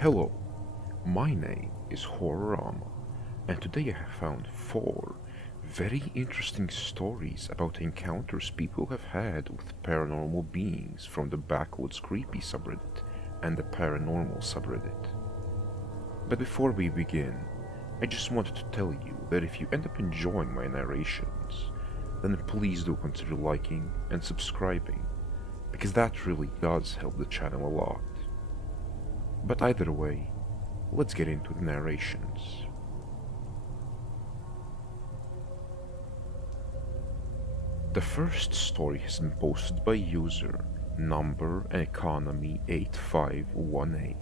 Hello, my name is Horrorama, and today I have found 4 very interesting stories about encounters people have had with paranormal beings from the Backwoods Creepy subreddit and the Paranormal subreddit. But before we begin, I just wanted to tell you that if you end up enjoying my narrations, then please do consider liking and subscribing, because that really does help the channel a lot. But either way, let's get into the narrations. The first story has been posted by user number economy 8518.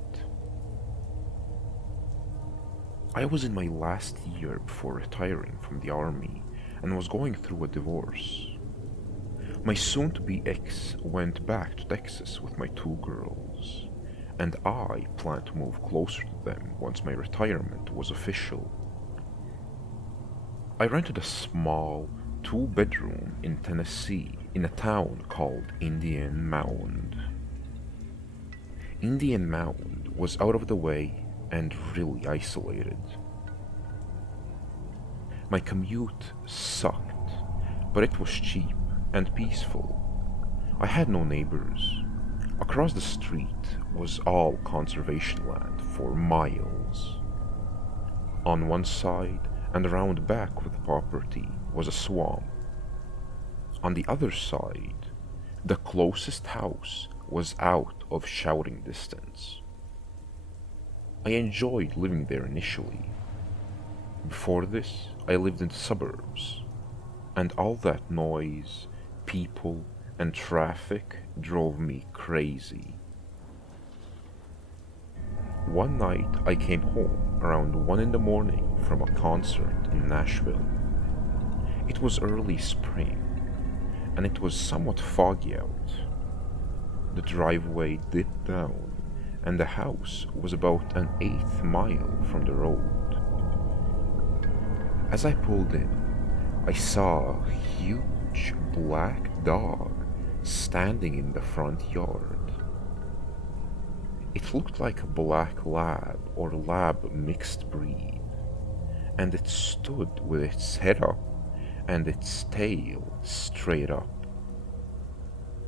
I was in my last year before retiring from the army and was going through a divorce. My soon-to-be ex went back to Texas with my 2 girls, and I planned to move closer to them once my retirement was official. I rented a small 2-bedroom in Tennessee in a town called Indian Mound. Indian Mound was out of the way and really isolated. My commute sucked, but it was cheap and peaceful. I had no neighbors. Across the street was all conservation land for miles. On one side and around back of the property was a swamp. On the other side, the closest house was out of shouting distance. I enjoyed living there initially. Before this, I lived in the suburbs, and all that noise, people, and traffic drove me crazy. One night I came home around 1 in the morning from a concert in Nashville. It was early spring, and it was somewhat foggy out. The driveway dipped down, and the house was about an 1/8 mile from the road. As I pulled in, I saw a huge black dog standing in the front yard. It looked like a black lab or lab mixed breed, and it stood with its head up and its tail straight up.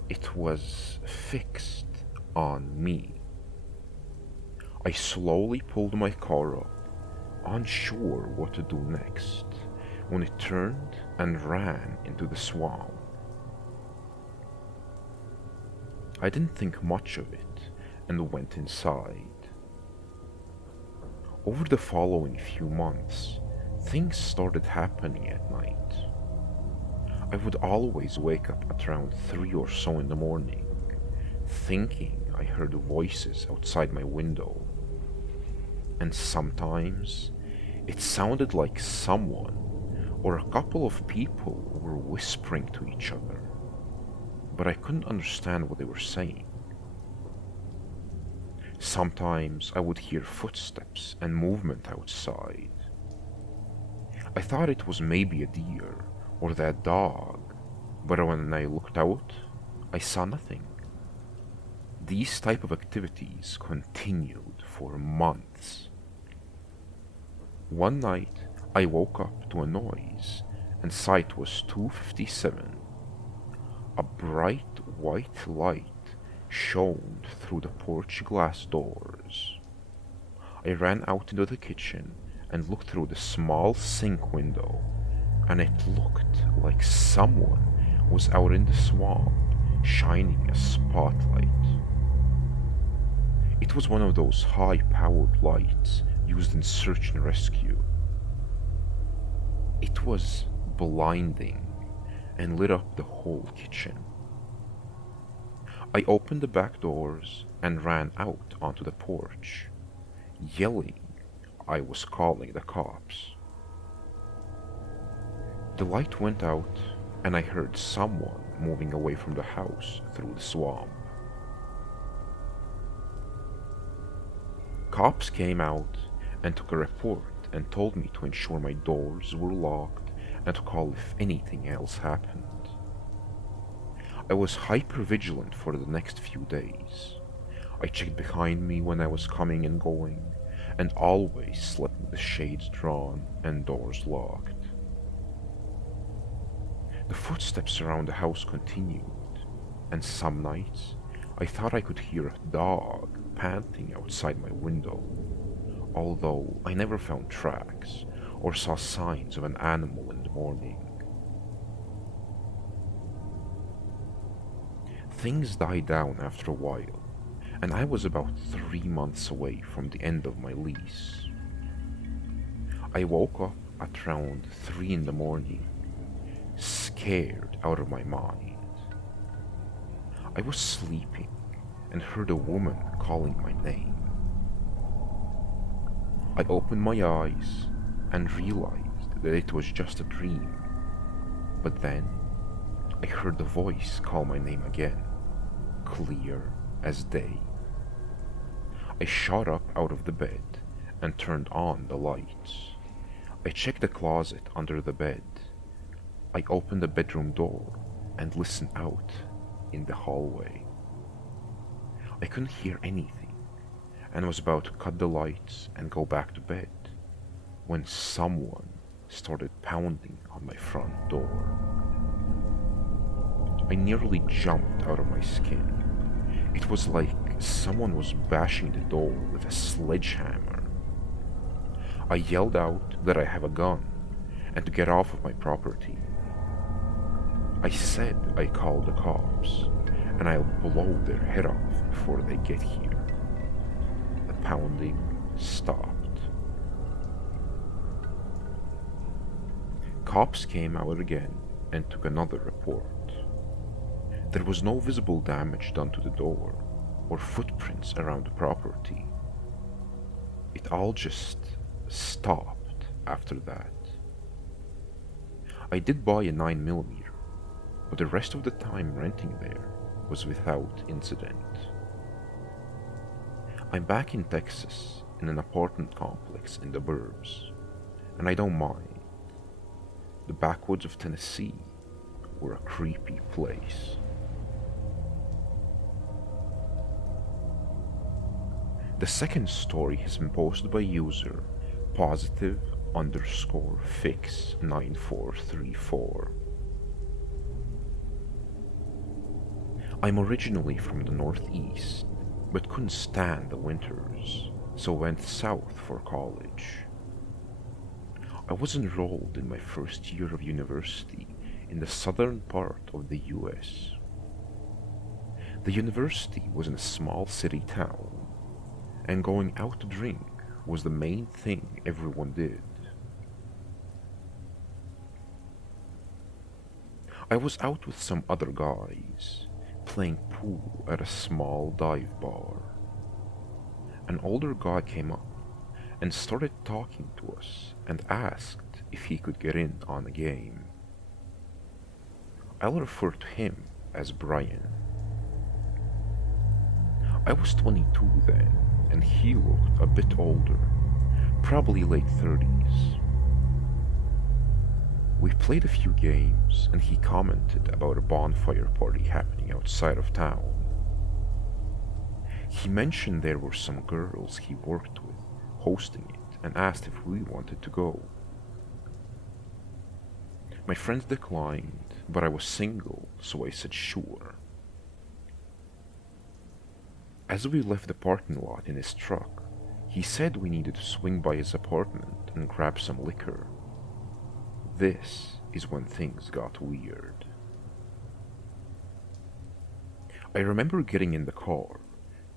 It was fixed on me. I slowly pulled my car up, unsure what to do next, when it turned and ran into the swamp. I didn't think much of it and went inside. Over the following few months, things started happening at night. I would always wake up at around 3 or so in the morning, thinking I heard voices outside my window. And sometimes it sounded like someone or a couple of people were whispering to each other, but I couldn't understand what they were saying. Sometimes I would hear footsteps and movement outside. I thought it was maybe a deer or that dog, but when I looked out, I saw nothing. These type of activities continued for months. One night, I woke up to a noise, and saw it was 2:57. A bright white light shone through the porch glass doors. I ran out into the kitchen and looked through the small sink window, and it looked like someone was out in the swamp, shining a spotlight. It was one of those high-powered lights used in search and rescue. It was blinding and lit up the whole kitchen. I opened the back doors and ran out onto the porch, yelling I was calling the cops. The light went out and I heard someone moving away from the house through the swamp. Cops came out and took a report and told me to ensure my doors were locked and to call if anything else happened. I was hyper vigilant for the next few days. I checked behind me when I was coming and going, and always slept with the shades drawn and doors locked. The footsteps around the house continued, and some nights I thought I could hear a dog panting outside my window, although I never found tracks or saw signs of an animal in the morning. Things died down after a while, and I was about 3 months away from the end of my lease. I woke up at around 3 in the morning, scared out of my mind. I was sleeping and heard a woman calling my name. I opened my eyes and realized that it was just a dream, but then I heard the voice call my name again, clear as day. I shot up out of the bed and turned on the lights. I checked the closet under the bed. I opened the bedroom door and listened out in the hallway. I couldn't hear anything and was about to cut the lights and go back to bed when someone started pounding on my front door. I nearly jumped out of my skin. It was like someone was bashing the door with a sledgehammer. I yelled out that I have a gun and to get off of my property. I said I called the cops and I'll blow their head off before they get here. The pounding stopped. Cops came out again and took another report. There was no visible damage done to the door or footprints around the property. It all just stopped after that. I did buy a 9mm, but the rest of the time renting there was without incident. I'm back in Texas in an apartment complex in the burbs, and I don't mind. The backwoods of Tennessee were a creepy place. The second story has been posted by user positive_fix9434. I'm originally from the Northeast, but couldn't stand the winters, so went south for college. I was enrolled in my first year of university in the southern part of the US. The university was in a small city town, and going out to drink was the main thing everyone did. I was out with some other guys, playing pool at a small dive bar. An older guy came up and started talking to us and asked if he could get in on a game. I'll refer to him as Brian. I was 22 then, and he looked a bit older, probably late 30s. We played a few games, and he commented about a bonfire party happening outside of town. He mentioned there were some girls he worked with hosting it and asked if we wanted to go. My friends declined, but I was single, so I said sure. As we left the parking lot in his truck, he said we needed to swing by his apartment and grab some liquor. This is when things got weird. I remember getting in the car,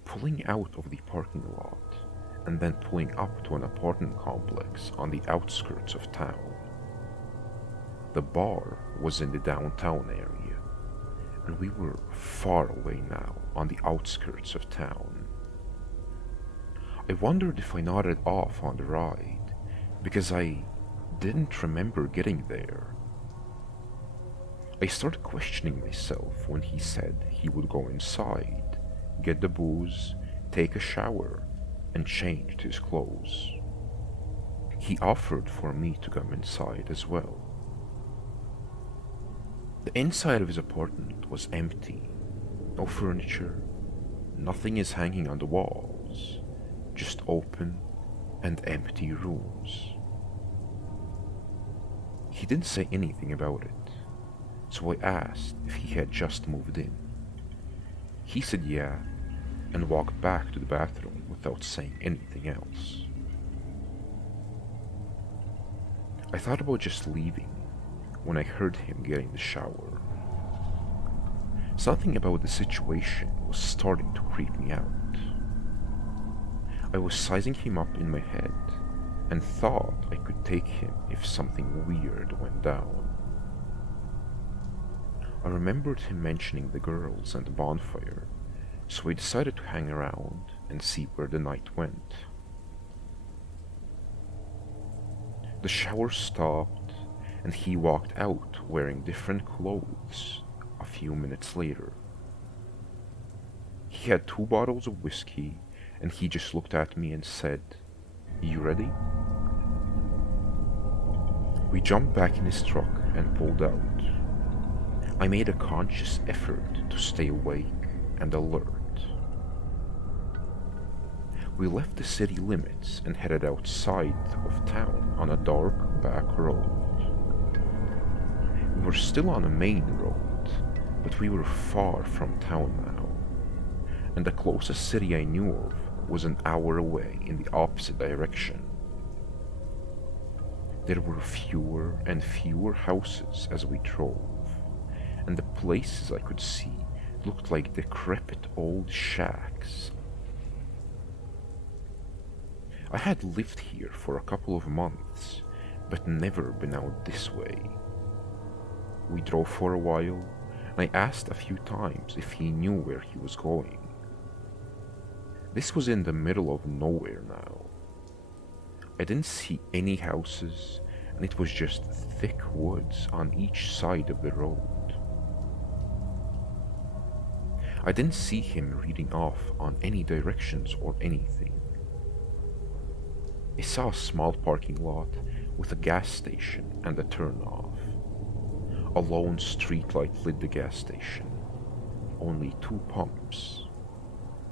pulling out of the parking lot, and then pulling up to an apartment complex on the outskirts of town. The bar was in the downtown area, and we were far away now on the outskirts of town. I wondered if I nodded off on the ride, because I didn't remember getting there. I started questioning myself when he said he would go inside, get the booze, take a shower, and change his clothes. He offered for me to come inside as well. The inside of his apartment was empty. No furniture, Nothing is hanging on the walls, just open and empty rooms. He didn't say anything about it, so I asked if he had just moved in. He said yeah, and walked back to the bathroom without saying anything else. I thought about just leaving when I heard him get in the shower. Something about the situation was starting to creep me out. I was sizing him up in my head and thought I could take him if something weird went down. I remembered him mentioning the girls and the bonfire, so I decided to hang around and see where the night went. The shower stopped and he walked out wearing different clothes a few minutes later. He had 2 bottles of whiskey and he just looked at me and said, "You ready?" We jumped back in his truck and pulled out. I made a conscious effort to stay awake and alert. We left the city limits and headed outside of town on a dark back road. We were still on a main road, but we were far from town now, and the closest city I knew of was an hour away in the opposite direction. There were fewer and fewer houses as we drove, and the places I could see looked like decrepit old shacks. I had lived here for a couple of months, but never been out this way. We drove for a while, and I asked a few times if he knew where he was going. This was in the middle of nowhere now. I didn't see any houses, and it was just thick woods on each side of the road. I didn't see him reading off on any directions or anything. I saw a small parking lot with a gas station and a turnoff. A lone streetlight lit the gas station. Only 2 pumps,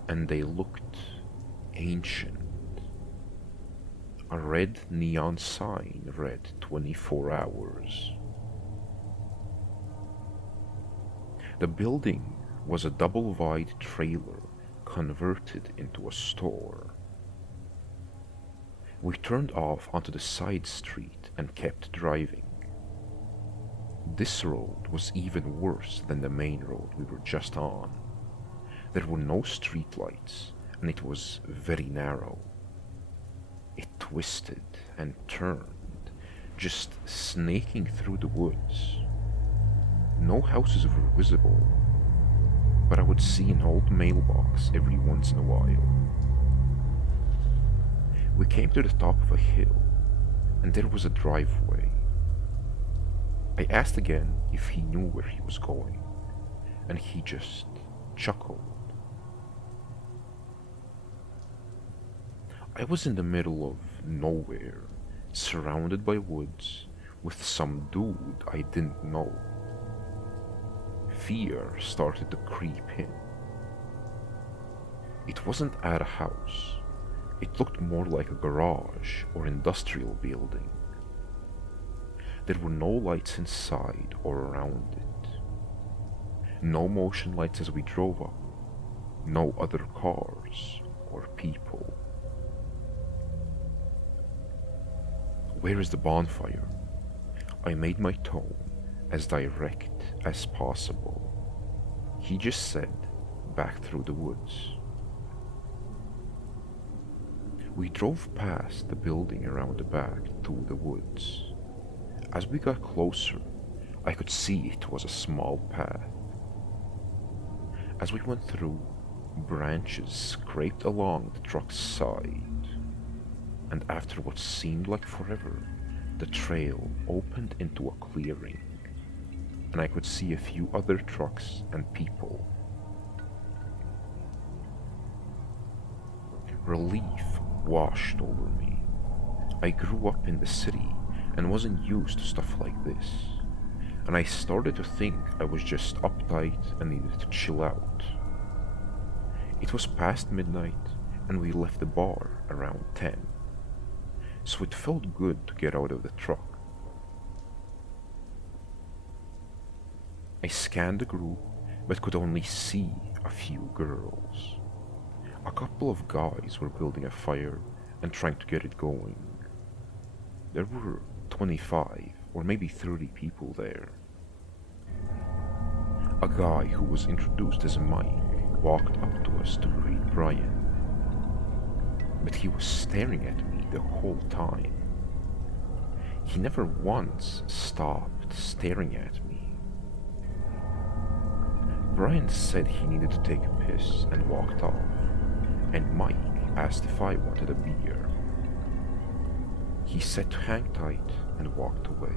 and they looked ancient. A red neon sign read 24 hours. The building was a double-wide trailer converted into a store. We turned off onto the side street and kept driving. This road was even worse than the main road we were just on. There were no streetlights, and it was very narrow. It twisted and turned, just snaking through the woods. No houses were visible, but I would see an old mailbox every once in a while. We came to the top of a hill, and there was a driveway. I asked again if he knew where he was going, and he just chuckled. I was in the middle of nowhere, surrounded by woods, with some dude I didn't know. Fear started to creep in. It wasn't at a house. It looked more like a garage or industrial building. There were no lights inside or around it. No motion lights as we drove up. No other cars or people. "Where is the bonfire?" I made my tone as direct as possible. He just said, "Back through the woods." We drove past the building around the back to the woods. As we got closer, I could see it was a small path. As we went through, branches scraped along the truck's side, and after what seemed like forever, the trail opened into a clearing, and I could see a few other trucks and people. Relief washed over me. I grew up in the city and wasn't used to stuff like this, and I started to think I was just uptight and needed to chill out. It was past midnight, and we left the bar around 10, so it felt good to get out of the truck. I scanned the group, but could only see a few girls. A couple of guys were building a fire and trying to get it going. There were 25 or maybe 30 people there. A guy who was introduced as Mike walked up to us to greet Brian, but he was staring at me the whole time. He never once stopped staring at me. Brian said he needed to take a piss and walked off, and Mike asked if I wanted a beer. He said to hang tight and walked away.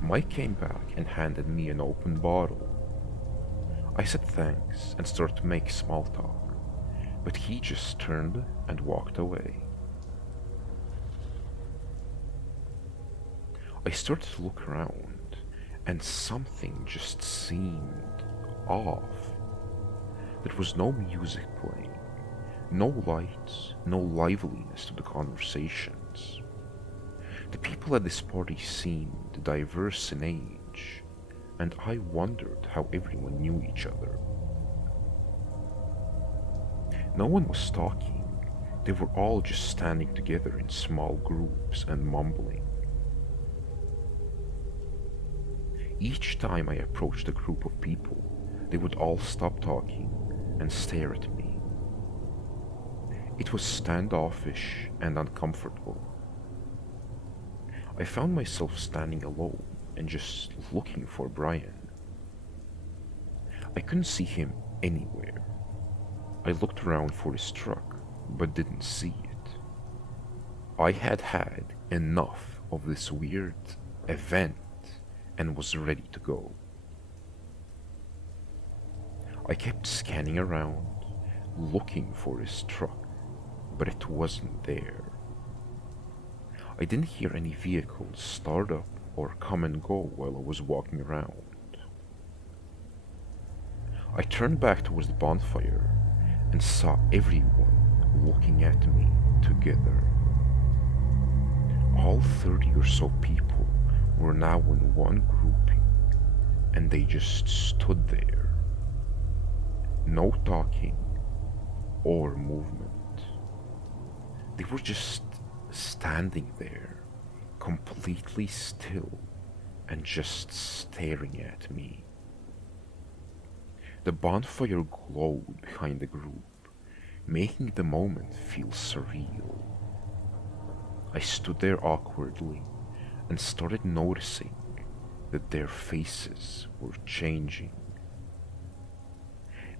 Mike came back and handed me an open bottle. I said thanks and started to make small talk, but he just turned and walked away. I started to look around, and something just seemed off. There was no music playing, no lights, no liveliness to the conversations. The people at this party seemed diverse in age, and I wondered how everyone knew each other. No one was talking, they were all just standing together in small groups and mumbling. Each time I approached a group of people, they would all stop talking and stare at me. It was standoffish and uncomfortable. I found myself standing alone and just looking for Brian. I couldn't see him anywhere. I looked around for his truck, but didn't see it. I had had enough of this weird event and was ready to go. I kept scanning around, looking for his truck, but it wasn't there. I didn't hear any vehicles start up or come and go while I was walking around. I turned back towards the bonfire and saw everyone looking at me together. All 30 or so people were now in one grouping, and they just stood there. No talking or movement. They were just standing there, completely still and just staring at me. The bonfire glowed behind the group, making the moment feel surreal. I stood there awkwardly and started noticing that their faces were changing.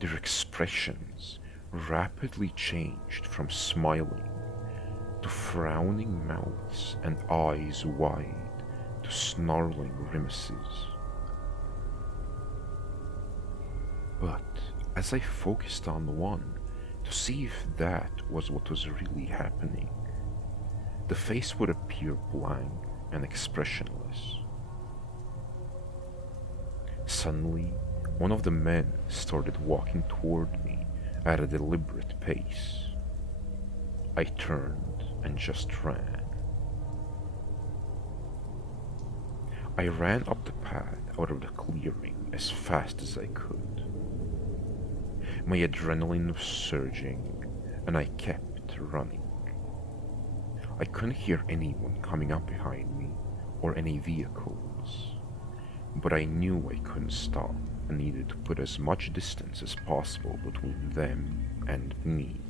Their expressions rapidly changed from smiling to frowning mouths and eyes wide to snarling grimaces. But as I focused on one to see if that was what was really happening, the face would appear blank and expressionless. Suddenly, one of the men started walking toward me at a deliberate pace. I turned and just ran. I ran up the path out of the clearing as fast as I could. My adrenaline was surging, and I kept running. I couldn't hear anyone coming up behind me or any vehicles, but I knew I couldn't stop and needed to put as much distance as possible between them and me.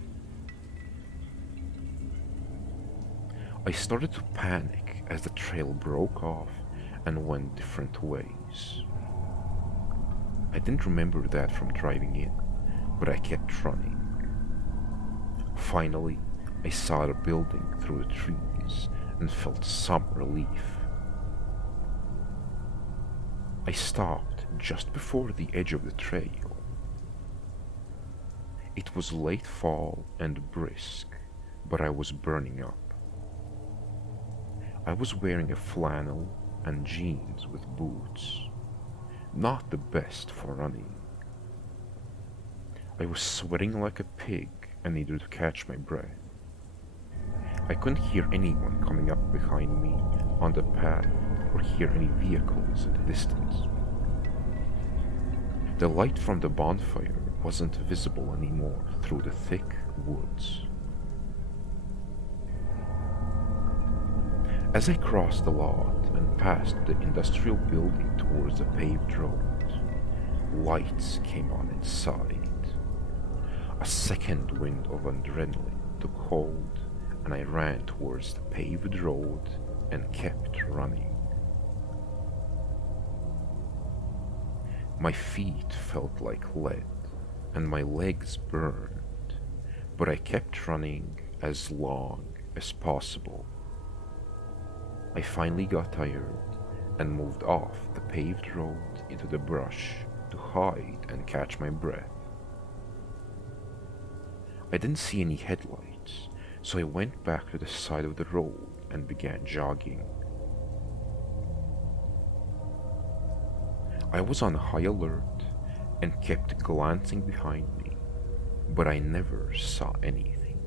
I started to panic as the trail broke off and went different ways. I didn't remember that from driving in, but I kept running. Finally, I saw the building through the trees and felt some relief. I stopped just before the edge of the trail. It was late fall and brisk, but I was burning up. I was wearing a flannel and jeans with boots, not the best for running. I was sweating like a pig and needed to catch my breath. I couldn't hear anyone coming up behind me on the path or hear any vehicles in the distance. The light from the bonfire wasn't visible anymore through the thick woods. As I crossed the lot and passed the industrial building towards the paved road, lights came on inside. A second wind of adrenaline took hold, and I ran towards the paved road and kept running. My feet felt like lead, and my legs burned, but I kept running as long as possible. I finally got tired and moved off the paved road into the brush to hide and catch my breath. I didn't see any headlights, so I went back to the side of the road and began jogging. I was on high alert and kept glancing behind me, but I never saw anything.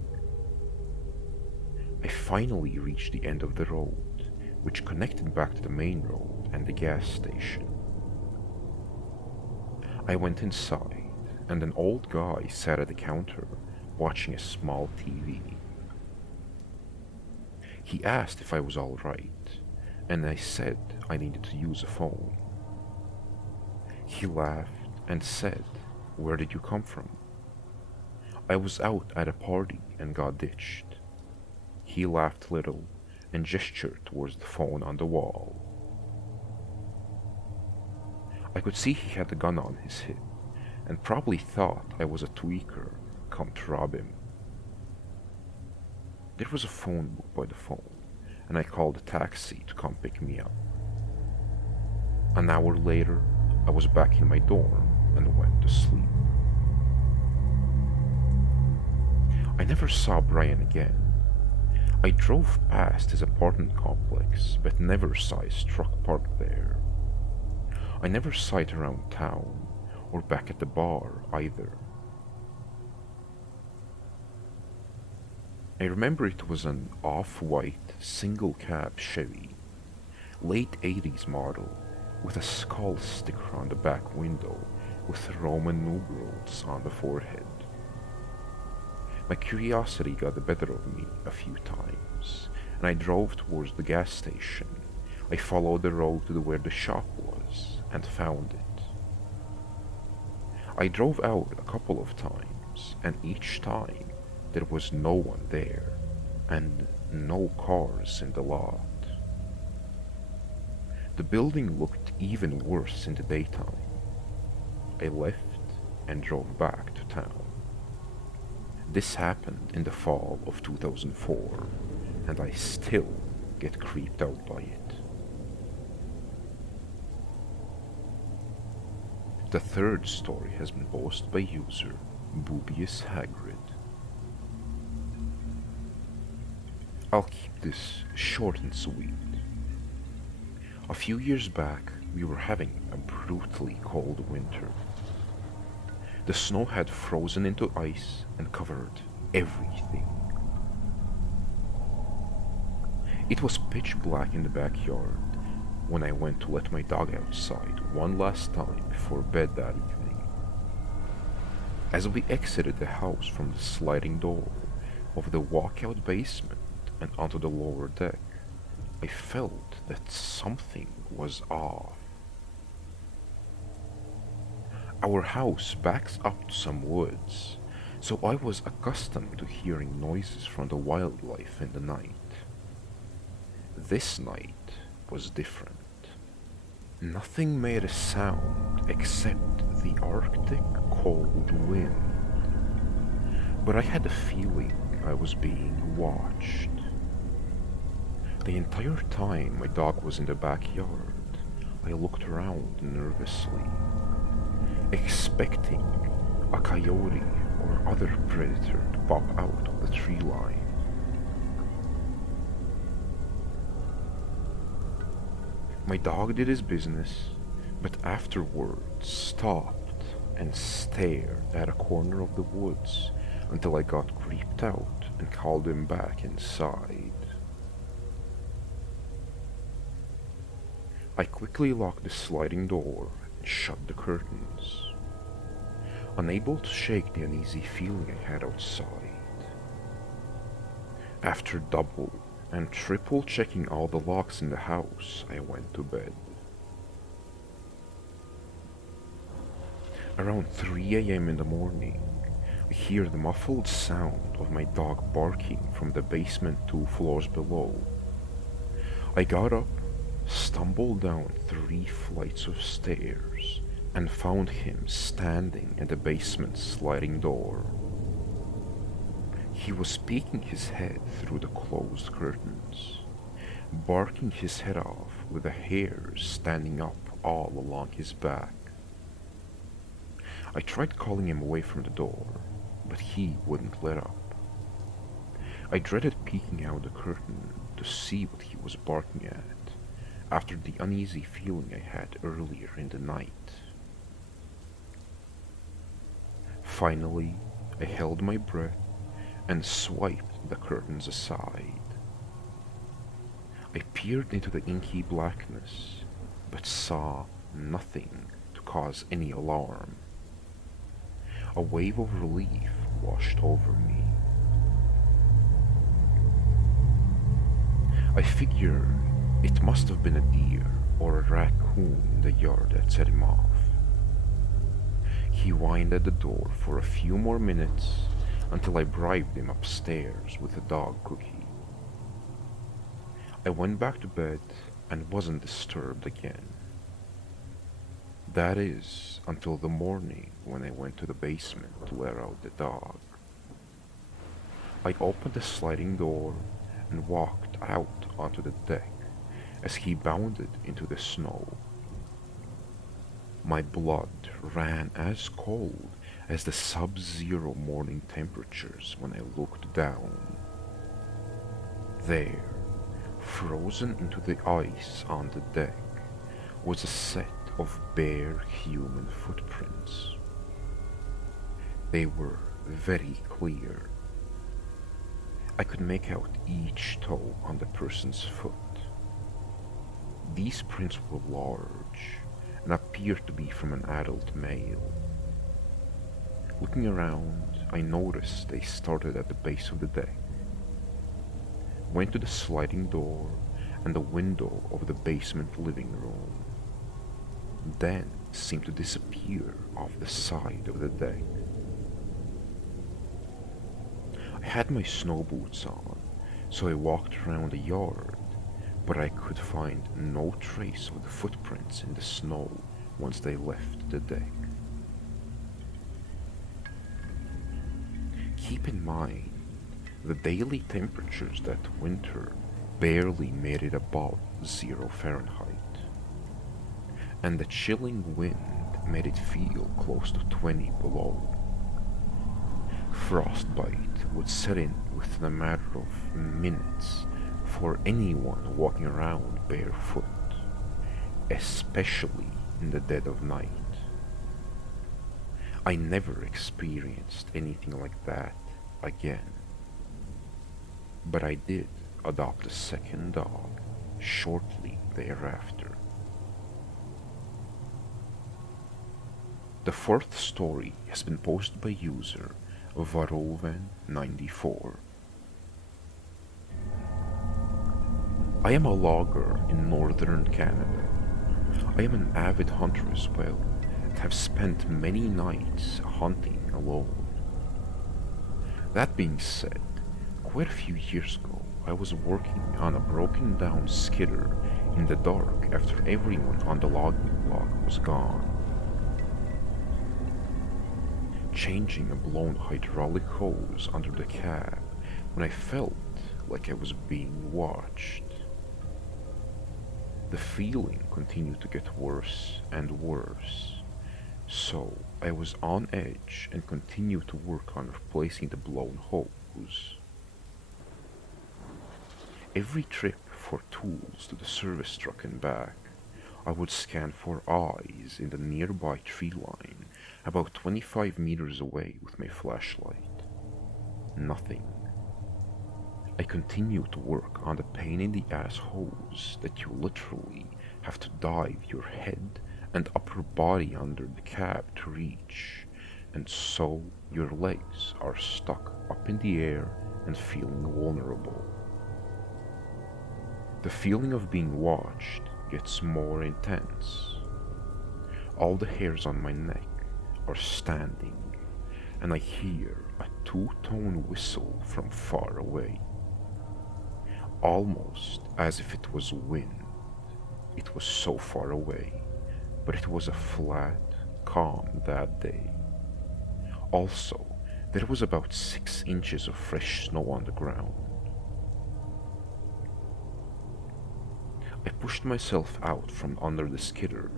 I finally reached the end of the road, which connected back to the main road and the gas station. I went inside, and an old guy sat at the counter watching a small TV. He asked if I was alright, and I said I needed to use a phone. He laughed and said, "Where did you come from?" "I was out at a party and got ditched." He laughed a little and gestured towards the phone on the wall. I could see he had a gun on his hip and probably thought I was a tweaker come to rob him. There was a phone book by the phone, and I called a taxi to come pick me up. An hour later, I was back in my dorm and went to sleep. I never saw Brian again. I drove past his apartment complex, but never saw his truck parked there. I never saw it around town or back at the bar either. I remember it was an off-white single-cab Chevy, late 80s model, with a skull sticker on the back window with Roman numerals on the forehead. My curiosity got the better of me a few times, and I drove towards the gas station. I followed the road to where the shop was and found it. I drove out a couple of times, and each time there was no one there, and no cars in the lot. The building looked even worse in the daytime. I left and drove back to town. This happened in the fall of 2004, and I still get creeped out by it. The third story has been posted by user Boobius Hagrid. I'll keep this short and sweet. A few years back, we were having a brutally cold winter. The snow had frozen into ice and covered everything. It was pitch black in the backyard when I went to let my dog outside one last time before bed that evening. As we exited the house from the sliding door of the walkout basement and onto the lower deck, I felt that something was off. Our house backs up to some woods, so I was accustomed to hearing noises from the wildlife in the night. This night was different. Nothing made a sound except the Arctic cold wind, but I had a feeling I was being watched. The entire time my dog was in the backyard, I looked around nervously, expecting a coyote or other predator to pop out of the tree line. My dog did his business, but afterwards stopped and stared at a corner of the woods until I got creeped out and called him back inside. I quickly locked the sliding door and shut the curtains, unable to shake the uneasy feeling I had outside. After double and triple checking all the locks in the house, I went to bed. Around 3 a.m. in the morning, I hear the muffled sound of my dog barking from the basement 2 floors below. I got up, stumbled down 3 flights of stairs, and found him standing at the basement sliding door. He was peeking his head through the closed curtains, barking his head off with the hairs standing up all along his back. I tried calling him away from the door, but he wouldn't let up. I dreaded peeking out the curtain to see what he was barking at, after the uneasy feeling I had earlier in the night. Finally, I held my breath and swiped the curtains aside. I peered into the inky blackness, but saw nothing to cause any alarm. A wave of relief washed over me. I figured it must have been a deer or a raccoon in the yard that set him off. He whined at the door for a few more minutes until I bribed him upstairs with a dog cookie. I went back to bed and wasn't disturbed again. That is, until the morning when I went to the basement to let out the dog. I opened the sliding door and walked out onto the deck as he bounded into the snow. My blood ran as cold as the sub-zero morning temperatures when I looked down. There, frozen into the ice on the deck, was a set of bare human footprints. They were very clear. I could make out each toe on the person's foot. These prints were large and appeared to be from an adult male. Looking around, I noticed they started at the base of the deck, went to the sliding door and the window of the basement living room, then seemed to disappear off the side of the deck. I had my snow boots on, so I walked around the yard, but I could find no trace of the footprints in the snow once they left the deck. Keep in mind, the daily temperatures that winter barely made it above 0 Fahrenheit, and the chilling wind made it feel close to 20 below. Frostbite would set in within a matter of minutes for anyone walking around barefoot, especially in the dead of night. I never experienced anything like that again, but I did adopt a second dog shortly thereafter. The fourth story has been posted by user Varoven94. I am a logger in northern Canada. I am an avid hunter as well, and have spent many nights hunting alone. That being said, quite a few years ago, I was working on a broken down skidder in the dark after everyone on the logging block was gone. Changing a blown hydraulic hose under the cab when I felt like I was being watched. The feeling continued to get worse and worse, so I was on edge and continued to work on replacing the blown hose. Every trip for tools to the service truck and back, I would scan for eyes in the nearby tree line, about 25 meters away with my flashlight. Nothing. I continued to work on the pain in the ass hose that you literally have to dive your head and upper body under the cab to reach, and so your legs are stuck up in the air and feeling vulnerable. The feeling of being watched gets more intense. All the hairs on my neck are standing, and I hear a two-tone whistle from far away. Almost as if it was wind. It was so far away, but it was a flat calm that day. Also, there was about 6 inches of fresh snow on the ground. I pushed myself out from under the skidder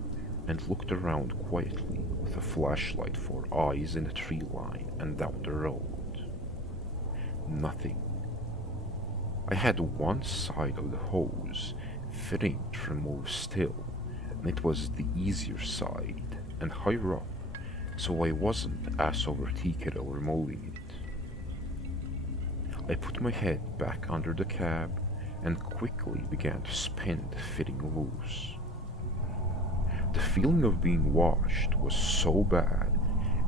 and looked around quietly with a flashlight for eyes in the tree line and down the road. Nothing. I had one side of the hose fitting to remove still, and it was the easier side and higher up, so I wasn't as over tea kettle removing it. I put my head back under the cab and quickly began to spin the fitting loose. The feeling of being washed was so bad,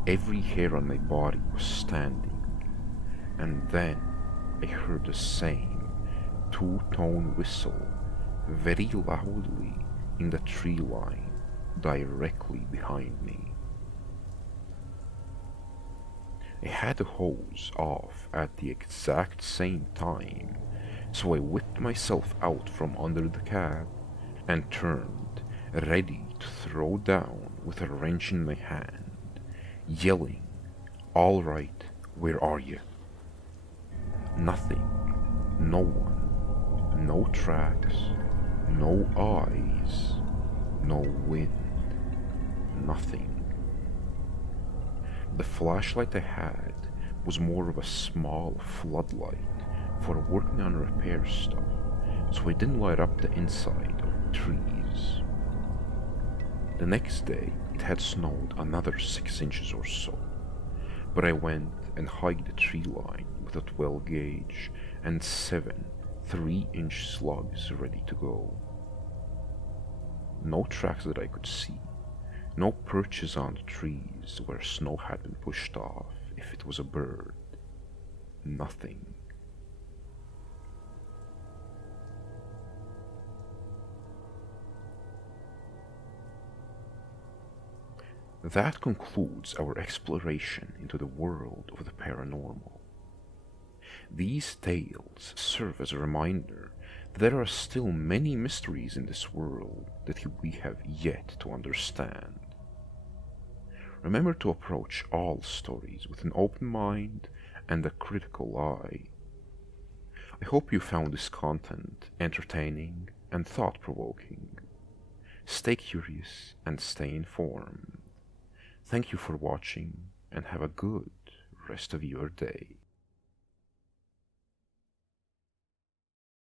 every hair on my body was standing, and then I heard the same two-tone whistle very loudly in the tree line directly behind me. I had the hose off at the exact same time, so I whipped myself out from under the cab and turned, ready to throw down with a wrench in my hand, yelling, "All right, where are you?" Nothing, no one, no tracks, no eyes, no wind, nothing. The flashlight I had was more of a small floodlight for working on repair stuff, so it didn't light up the inside of the trees. The next day, it had snowed another 6 inches or so, but I went and hiked the tree line with a 12 gauge and 7 3-inch slugs ready to go. No tracks that I could see, no perches on the trees where snow had been pushed off if it was a bird. Nothing. That concludes our exploration into the world of the paranormal. These tales serve as a reminder that there are still many mysteries in this world that we have yet to understand. Remember to approach all stories with an open mind and a critical eye. I hope you found this content entertaining and thought-provoking. Stay curious and stay informed. Thank you for watching and have a good rest of your day.